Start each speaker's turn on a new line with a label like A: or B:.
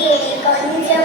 A: Iya.